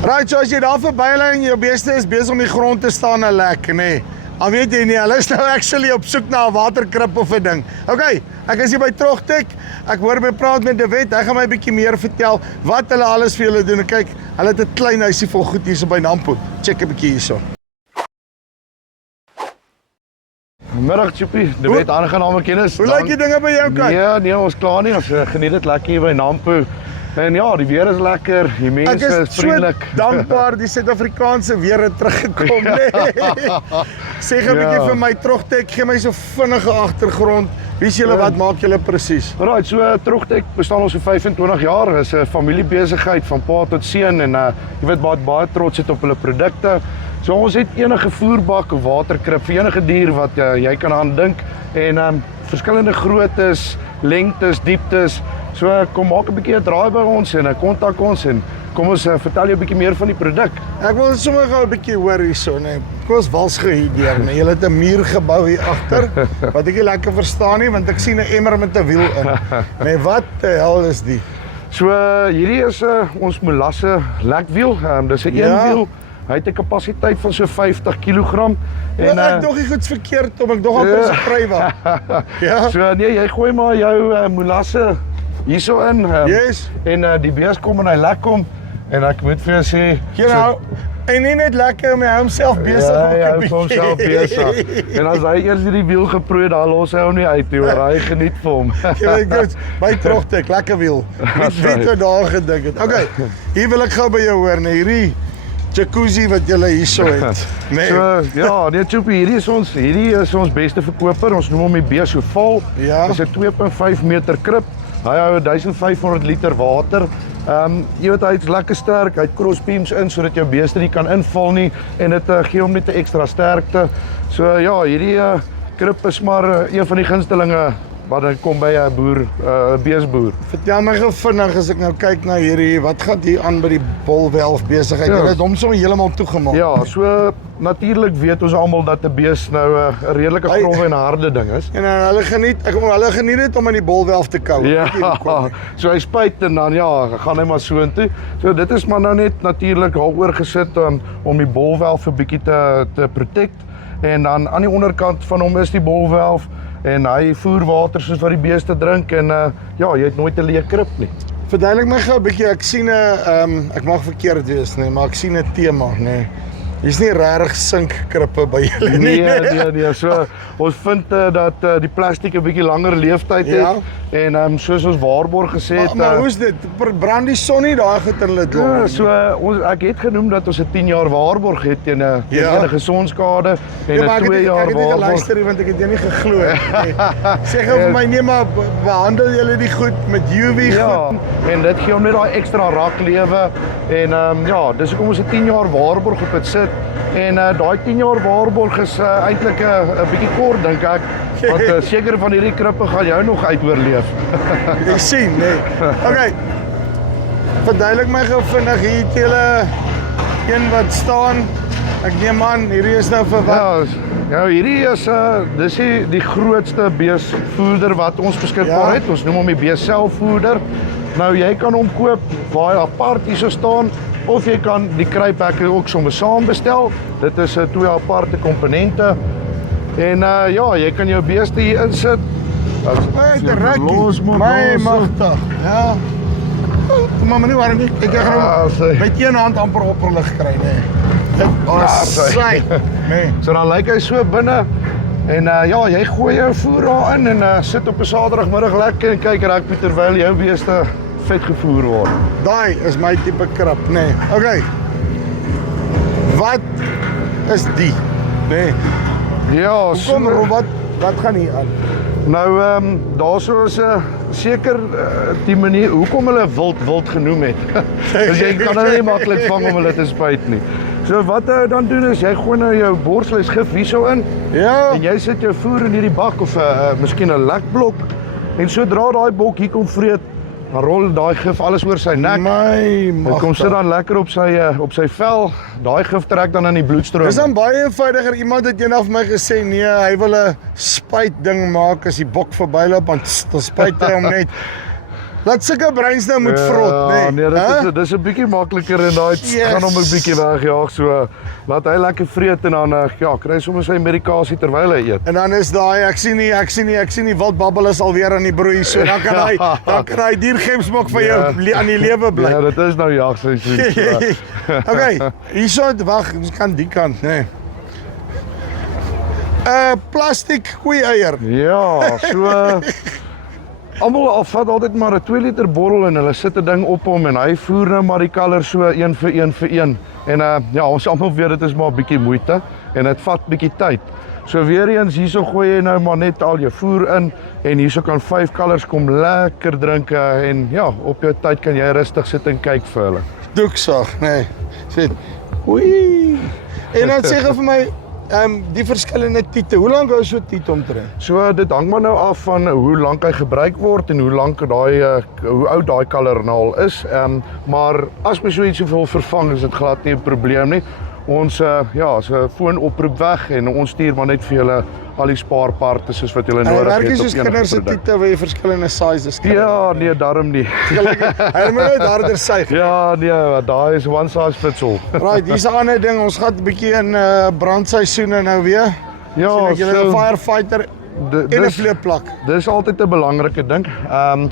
Right, so as jy daar verby lê en jou beeste is besig om die grond te staan en lek, nee. Dan weet jy nie, hulle is nou actually op soek na 'n waterkrip of 'n ding. Okay, ek is hier by Trogtek. Ek hoor my praat met De Wet. Hy gaan my 'n bietjie meer vertel wat hulle alles vir julle doen. En kyk, hulle het 'n klein huisie vol goed hier so by Nampo. Check 'n bietjie hierso. Middag Chippy, De Wet aangename kennis. Hoe lyk die dinge by jou kant? Nee, ons klaar nie. Ons geniet dit lekker hier by Nampo. En ja, die weer is lekker, die mense is vriendelik. Ek is so dankbaar die Suid-Afrikaanse weer het teruggekom, nee. Sê gou 'n bietjie vir my Trogtek, gee my so vinnige agtergrond. Wie is julle, wat maak julle presies? Right, so Trogtek bestaan ons so 25 jaar. Is 'n familiebesigheid van pa tot seun en jy weet baie trots het op hulle produkte. So ons het enige voerbak of waterkrib vir enige dier wat jy kan aan dink en verskillende groottes, lengtes, dieptes. So kom maak 'n bietjie 'n draai by ons en kontak ons en kom ons vertel jou 'n bietjie meer van die produk. Ek wil sommer gou 'n bietjie hoor hierso, nee. Kom ons wals hier deur, nee. Julle het 'n muur gebou hier agter wat ek nie lekker verstaan nie want ek sien 'n emmer met 'n wiel in. Nee, wat die hel is die? So hierdie is ons molasse lekwiel. Dis 'n eenwiel. Hy het 'n kapasiteit van so 50 kg. En ek dog nie goed verkeerd om ek dog amper so vry was. Ja. So nee, jy gooi maar jou molasse hierso in. Yes. En die bees kom en hy lek hom en ek moet vir jou sê, en nie net lekker om hy homself besig ook 'n bietjie. Ja, homself besig. En as hy eers hierdie wiel geproe, dan los hy hom nie uit nie, hy geniet vir hom. Goed, by Trogtek, lekker wiel. Wie het daar gedink het? Okay, hier wil ek gou by jou hoor, nee, hierdie jacuzzi wat julle hierso het. Nee. So, ja, nee Chippy, hierdie is ons beste verkoper. Ons noem hom die Bees Oval. Ja. Dis 'n 2.5 meter krib. Hy hou 1500 liter water. Jy weet hy's lekker sterk. Hy het crossbeams in sodat jou beeste nie kan inval nie en dit gee hom net 'n ekstra sterkte. So ja, hierdie krib is maar een van die gunstelinge wat dan kom by 'n boer, 'n beesboer. Vertel my gou vinnig as ek nou kyk na hierdie, wat gaan hier aan by die bolwelf besigheid? Hulle het hom sommer heeltemal toegemaak. Ja, so natuurlik weet ons almal dat 'n bees nou 'n redelike grove en harde ding is. En hulle geniet dit om in die bolwelf te kou. Ja, so hy spuit en dan gaan hy maar soontoe. So dit is maar nou net natuurlik daaroor gesit om die bolwelf 'n bietjie te protect. En dan aan die onderkant van hom is die bolwelf en hy voer water soos wat die beeste drink en jy het nooit 'n leë krib nie. Verduidelik my gou 'n bietjie, ek sien ek mag verkeerd wees nee, maar ek sien 'n tema, nee. Hier's nie regtig sinkkrippe by julle nie. Nee, so ons vind dat die plastiek 'n bietjie langer leeftyd het en soos ons waarborg gesê het. Maar hoe's dit? Brand die son nie daai goed in hulle dom? Ja, so ek het genoem dat ons 'n 10 jaar waarborg het teen enige sonskade en 'n 2 jaar waarborg. Ek het nie geluister want ek het jou nie geglo nie. Sê gou vir my, nee maar behandel julle die goed met UV goed? En dit gee hom net daai ekstra raklewe en dis hoekom ons 'n 10 jaar waarborg op dit sit. En daai 10 jaar waarborg is eintlik 'n bietjie kort dink ek, want seker van hierdie krippe gaan jou nog uitoorleef. Jy sien, nee. Okay. Verduidelik my gou vinnig hier het julle een wat staan. Ek neem aan hierdie is nou vir wat? Ja, hierdie is dis die grootste beesvoeder wat ons beskikbaar het. Ons noem hom die beesselfvoeder. Nou jy kan hom koop waar hy apart hierso staan. Of jy kan die kruiphekke ook sommer saam bestel. Dit is 2 aparte komponente. En jy kan jou beeste hier insit. My magtig. Ja. Maar nie waarom nie. Ek gaan met een hand amper op hulle gekry, nee. Nee. So dan lyk hy so binne. En jy gooi jou voer daarin en sit op 'n Saterdagmiddag lekker en kyk rugby terwyl jou beeste vet gevoer word. Daai is my tipe krap, nee. Okay. Wat is die? Nee. Ja, kom wat gaan hier aan? Nou daarso is seker die manier hoekom hulle wild genoem het. Dus jy kan hulle nie maklik vang om hulle te spuit nie. So wat hy dan doen is jy gooi nou jou borsluisgif hierso in. Ja. En jy sit jou voer in hierdie bak of miskien 'n lekblok. En sodra daai bok hier kom vreet, dan rol daai gif alles oor sy nek. Dit kom sit dan lekker op sy vel. Daai gif trek dan in die bloedstroom. Dis dan baie eenvoudiger. Iemand het eendag vir my gesê nee, hy wil 'n spuit ding maak as die bok verbyloop, want dan spuit hy hom net. Laat sulke breins nou moet vrot, nee. Nee, dit is 'n bietjie makliker en daai gaan hom 'n bietjie wegjaag, so laat hy lekker vreet en dan kry sommer sy medikasie terwyl hy eet. En dan is daai ek sien nie wildbabbel is alweer aan die broei, so dan kan hy diergemsmok vir jou aan die lewe bly. Ja, dit is nou jagseisoen. Okay, hierso wag, ons kan die kant, nee. Plastiek koeieier. Ja, so almal vat altyd maar 'n 2 liter bottel en hulle sit 'n ding op hom en hy voer nou maar die kalvers so een vir een. En ja, ons almal weet dit is maar 'n bietjie moeite en dit vat bietjie tyd. So weer eens hierso gooi jy nou maar net al jou voer in en hierso kan 5 kalvers kom lekker drink en ja, op jou tyd kan jy rustig sit en kyk vir hulle. Doeksag, nee. Sê, oei. En dan sê jy vir my die verskillende tiete. Hoe lank hou so 'n tiet omtrent? So dit hang maar nou af van hoe lank hy gebruik word en hoe lank hoe oud daai kalver nou al is. Maar as mens so iets wil vervang, is dit glad nie 'n probleem nie. Ons is 'n foonoproep weg en ons stuur maar net vir julle al die spaarparte soos wat julle nodig het op soos kinders se tiete waar jy verskillende sizes kry. Ja, nee, daarom nie. Hy moet net harder suig. Ja, nee, daai is one size fits all. Right, hier's 'n ander ding. Ons gaan 'n bietjie in brandseisoene nou weer. Ja, jy 'n firefighter en 'n vleeplak. Dis altyd 'n belangrike ding.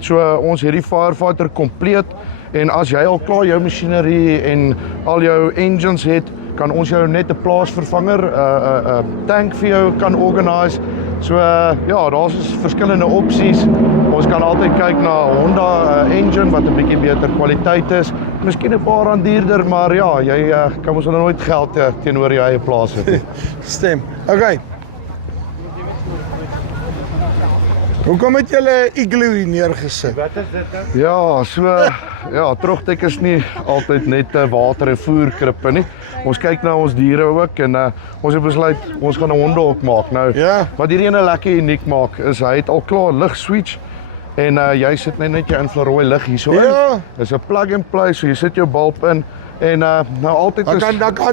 So ons het die firefighter kompleet en as jy al klaar jou masjinerie en al jou engines het, kan ons jou net 'n plaasvervanger, 'n tank vir jou kan organise. So ja, daar's verskillende opsies. Ons kan altyd kyk na 'n Honda engine wat 'n bietjie beter kwaliteit is. Miskien 'n paar rand duurder, maar ja, jy kan ons hulle nooit geld teenoor jou eie plaas hê. Stem. Okay. Hoekom het julle igloo hier neergesit? Wat is dit dan? Ja, so Trogtek is nie altyd net water en voerkrippe nie. Ons kyk na ons diere ook en ons het besluit ons gaan 'n hondehok maak. Nou, wat hierdie ene lekker uniek maak is hy het al klaar lig switch en jy sit net jou infrarooi lig hierso in. Dis 'n plug and play, so jy sit jou bulb in en nou altyd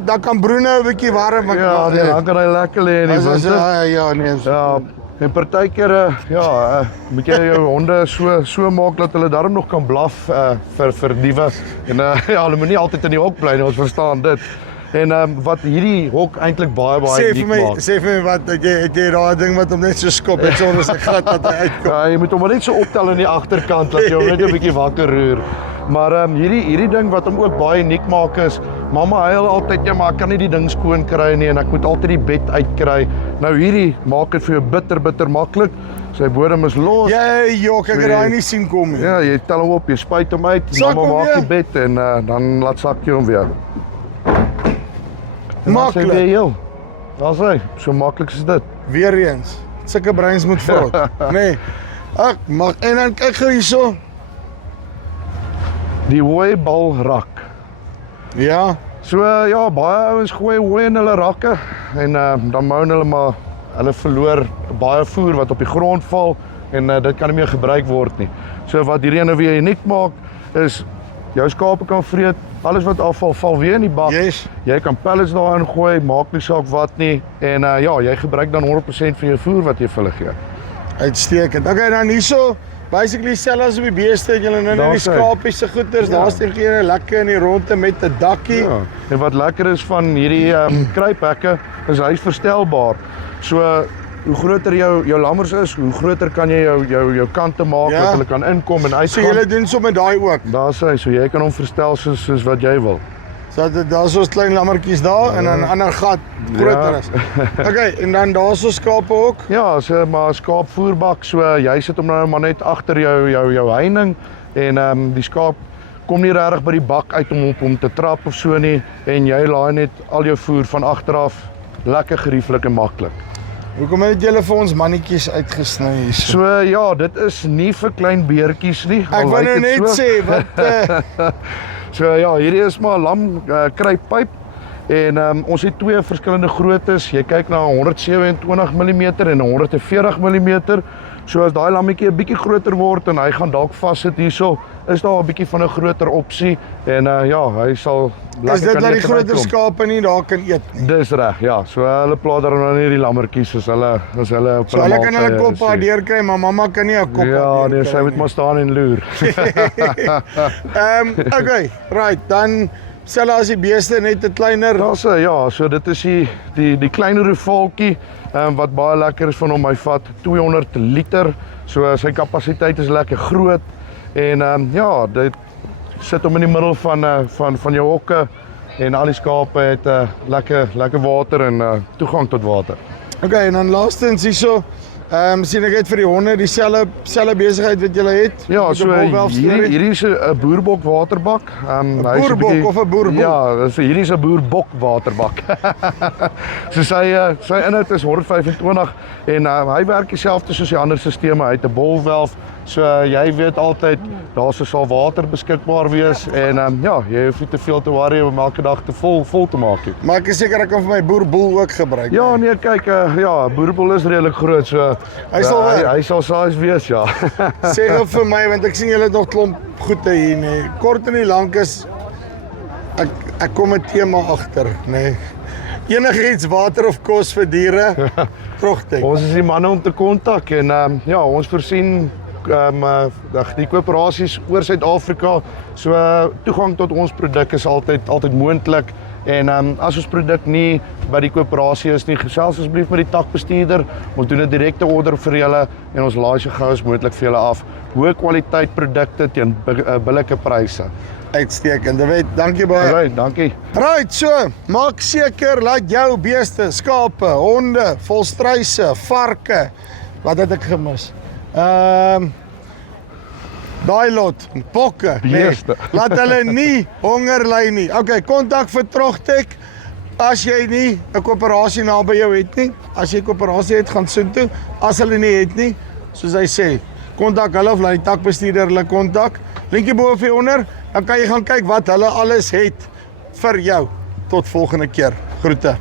dan kan Bruno 'n bietjie warm maak. Ja, nee, dan kan hy lekker lê in die winter. Ja, nee. Ja, en partykeer moet jy jou honde so maak dat hulle darm nog kan blaf vir diewe. En ja, hulle moet nie altyd in die hok bly nie, ons verstaan dit. En wat hierdie hok eintlik baie uniek maak. Sê vir my wat jy daai ding wat hom net so skop het sonder sy gat dat hy uitkom. Ja, jy moet hom net so optel aan die agterkant dat jy hom net 'n bietjie wakker roer. Maar hierdie ding wat hom ook baie uniek maak is, mamma huil altyd, ja, maar ek kan nie die ding skoon kry nie en ek moet altyd die bed uitkry. Nou hierdie maak dit vir jou bitter maklik. Sy bodem is los. Jok, ek het daai nie sien kom nie. Ja, jy tel hom op, jy spuit hom uit, mamma maak die bed en dan laat sak jy hom weer. Maklik. Daar's hy. So maklik is dit. Weereens, sulke breins moet vrot. Nee. Ag, mag en dan kyk gou hierso. Die hooibal rak. Ja. So ja, baie ouens gooi hooi in hulle rakke en dan moun hulle maar hulle verloor baie voer wat op die grond val en dit kan nie meer gebruik word nie. So wat hierdie ene weer uniek maak is jou skape kan vreet, alles wat afval val weer in die bak. Yes. Jy kan pellets daarin gooi, maak nie saak wat nie en ja, jy gebruik dan 100% van jou voer wat jy vir hulle gee. Uitstekend. Okay, dan hierso basically sel as op die beeste en julle nou die skapies se goeders, daar's teenoor lekker in die ronde met 'n dakkie. Ja. En wat lekker is van hierdie kruiphekke is hy's verstelbaar. So hoe groter jou lammers is, hoe groter kan jy jou kante maak dat hulle kan inkom en uitgaan. So julle doen sommer daai ook. Daar's hy, so jy kan hom verstel soos wat jy wil. So daar's ons klein lammertjies daar en dan 'n ander gat groter is. Okay, en dan daar's so skape ook. Ja, so maar skaapvoerbak, so jy sit hom nou maar net agter jou heining en die skaap kom nie regtig by die bak uit om op hom te trap of so nie en jy laai net al jou voer van agteraf lekker gerieflik en maklik. Hoekom het julle vir ons mannetjies uitgesny hier? So ja, dit is nie vir klein beertjies nie. Ek wou nou net sê wat So ja, hierdie is maar 'n lam kruippyp en ons het twee verskillende groottes. Jy kyk na 'n 127 mm en 'n 140 mm. So as daai lammetjie 'n bietjie groter word en hy gaan dalk vassit hierso, is daar 'n bietjie van 'n groter opsie en ja, hy sal Is dit dat die ete groter bykom. skape nie daar kan eet nie? Dis reg, ja. So hulle plaas daar nou nie die lammetjies as hulle op So hulle kan hulle maaltye kop is. daar deurkry, maar mamma kan nie 'n kop Ja, daar nee, sy moet maar staan en loer. Okay, right, dan stel as die beeste net 'n kleiner. Daar's ja, so dit is die kleiner rivaltjie wat baie lekker is van hom. Hy vat 200 liter. So sy kapasiteit is lekker groot en ja, dit sit hom in die middel van jou hokke en al die skape het lekker water en toegang tot water. Okay, en dan laastens hierso, sien ek het vir die honde dieselfde besigheid wat julle het. Ja, Met 'n so bolwelf storie. hierdie is 'n boerbok waterbak. Hy is 'n boerbok bietjie- of 'n boerbok? Ja, so hierdie is 'n boerbok waterbak. So sy inhoud is 125 en hy werk dieselfde soos die ander stelsels. Hy het 'n bolwelf. So jy weet altyd daar sal water beskikbaar wees en ja, jy hoef nie te veel te worry om elke dag te vol te maak nie. Maar ek is seker ek kan vir my boerboel ook gebruik. Ja, nee, kyk, ja, boerbol is redelik groot, so Hy sal werk. hy sal size wees, ja. Sê gou vir my want ek sien julle het nog klomp goede hier nê. Kort en die lank is ek kom 'n tema agter, nê. Enigiets water of kos vir diere. Krogtek. Ons is die manne om te kontak en ja, ons voorsien die koöperasies oor Suid-Afrika. So toegang tot ons produk is altyd moontlik. En as ons produk nie by die koöperasie is nie, gesels asseblief met die takbestuurder. Ons doen 'n direkte order vir julle en ons laai so gou as moontlik vir julle af. Hoë kwaliteit produkte teen billike pryse. Uitstekend. David, dankie baie. Alright, dankie. Right, so, maak seker laat jou beeste, skape, honde, volstruise, varke, wat het ek gemis? Daai lot, bokke, Beeste. laat hulle nie honger ly nie. Okay, kontak vir Trogtek as jy nie 'n koöperasie naby jou het nie. As jy 'n koöperasie het, gaan soontoe. As hulle nie het nie, soos hy sê, kontak hulle of laat die takbestuurder hulle kontak. Linkie bo of hieronder, dan kan jy gaan kyk wat hulle alles het vir jou. Tot volgende keer. Groete.